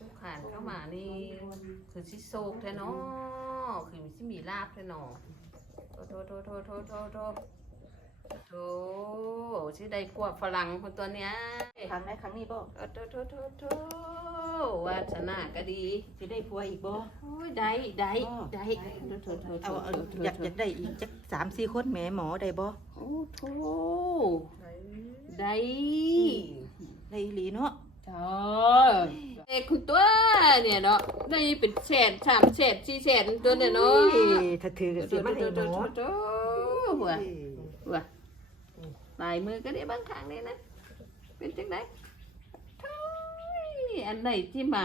ลูกขานเข้ามานี่คือชิโซกแท้เนาะคือมันสิมีลาบแท้เนาะโทโทโทโทโทโทโทชิได้กว่าฝรั่งคนตัวเนี้ยครั้งไหนครั้งนี้บ่โทโทโทโทวาสนาก็ดีสิได้ผัวอีกบ่โอ้ยได้ได้ได้โทโทโทเอาเอาอยากอยากได้อีกจักสามสี่คนแหม่หมอได้บ่โอ้โทได้ได้หลีเนาะจ้า เอ้คุณตัวเนี่ยเนาะได้เป็นแสนสามแสนสี่แสนตัวเนี่ยเนาะถ้าถือก็สิมาให้หมอโอ้โหว่ะว่ะลายมือก็ได้บางครั้งเลยนะ เป็นจังไดโถ่ยอันไหนที่มา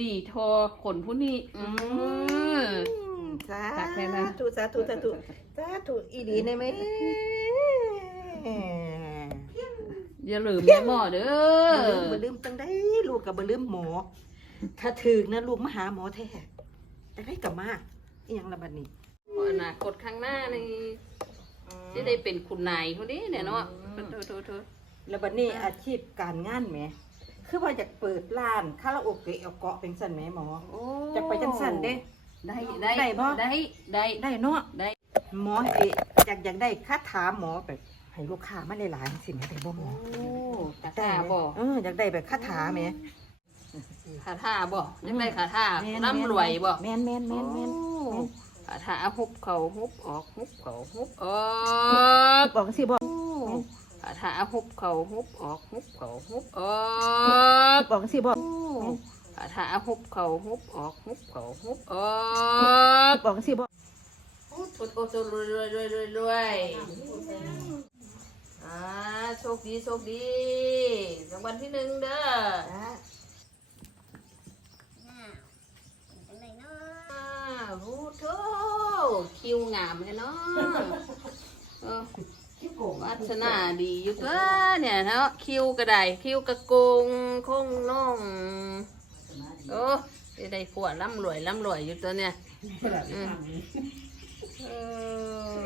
ดีทอขนผู้นี้อืมสาธุสาธุสาธุสาธุอีหลีได้ไหมอย่าลืมแม่หมอเด้บ่ลืมบ่อลืมจังได้ ลูกก็บ่ลืมหมอ ถ้าถึกนะลูกมาหาหมอแท้จังได้ก็มาอีหยังล่ะบัดนี้อนาคตข้างหน้านี่จะได้เป็นคุณนายเขาดิเนี่ยเนาะโทษโทษโทษแล้วบัดนี้อาชีพการงานแหมคือว่าอยากเปิดร้านคาราโอเกะเอาเกาะเป็นสั่นแหมหมอโอ้อยากไปจังสั่นเด้ได้ได้ได้บ่ได้ได้ได้เนาะได้หมอเออยากอยากได้คาถาหมอแบบ ให้ลูกค้ามาหลายๆสิแหม่ได้บ่หมโอ้อตาตาบ่เอออยากได้แบบคาถาแหมคาถาบ่ยังไงคาถาแม่นร่ำรวยบ่แม่นแม่นแม่นแม่นโอ้คาถาฮุบเขาฮุบออกฮุบเขาฮุบออกบอกสิบอกคาถาฮุบเขาฮุบออกฮุบเขาฮุบออกบอกสิบอกคาถาฮุบเขาฮุบออกฮุบเขาฮุบออกบอกสิบอกโอ้โหโอ้โหรวยรวยรวยรวยรวย อ่าโชคดีโชคดีรางวัลที่หนึ่งเด้ออ่าหูโถคิวงามเลยเนาะเออวัฒนาดีอยู่เด้อเนี่ยเนาะคิวก็ได้คิวกระโกงคงน้องโอ้ได้ได้ขวดร่ำรวยร่ำรวยอยู่ตัวเนี่ยอืมเออ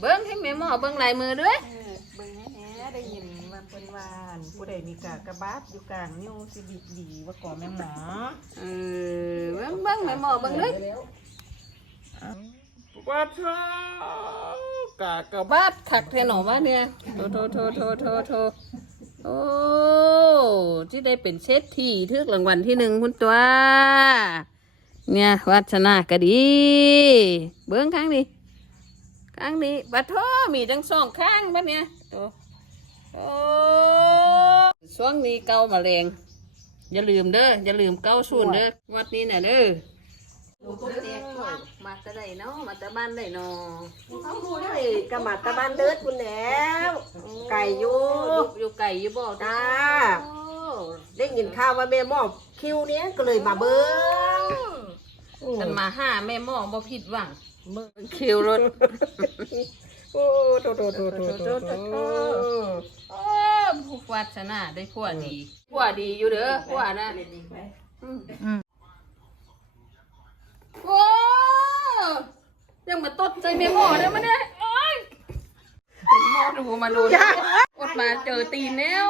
เบิ้งให้แม่หมอเบิ้งลายมือด้วยเบิ่งแหน่ ได้ยินว่าเพิ่นวาอั่นผู้ใดมีกากระบาดอยู่กลางนิ้วสิบิดดีว่าก่อแม่หมอเออเบิ้งเบิ้งแม่หมอเบิ้งด้วยว่าเธอกากระบาดขักแทนหนอวะเนี่ยโทโทโทโทโทโทโอ้ที่ได้เป็นเศรษฐีทึกรางวัลที่หนึ่งคุณตัว เนี่ยวัฒนาก็ดี เบิ้งข้างนี้ข้างนี้บัดท้อมีทั้งสองข้างบัดเนี่ยโอ้ โอ้ช่วงนี้เกามาแรงอย่าลืมเด้ออย่าลืมเกาสูนเด้อวัดนี้น่ะเด้อมาแต่ไหนเนาะมาแต่บ้านไหนเนาะเขาดูได้กระหมัดตะบานเลิศคุณแล้ว ไก่อยู่อยู่ไก่อยู่บ่จ้าโอ้ได้ยินข่าวว่าแม่หมอบคิวเนี้ยก็เลยมาเบิ้งฉันมาห้าแม่หมอบ่ผิดหวังเบิ่งคิวรถโอ้โตโตโตโตโตโตโอ้ผู้ วัฒนาได้ผัวดีผัวดีอยู่เด้อผัวนะอืมโอ้ยังมาตดใจแม่หมอเด้อมาเนี่ยโอ้ยเป็นหมอดูมาดูอดมาเจอตีนแล้ว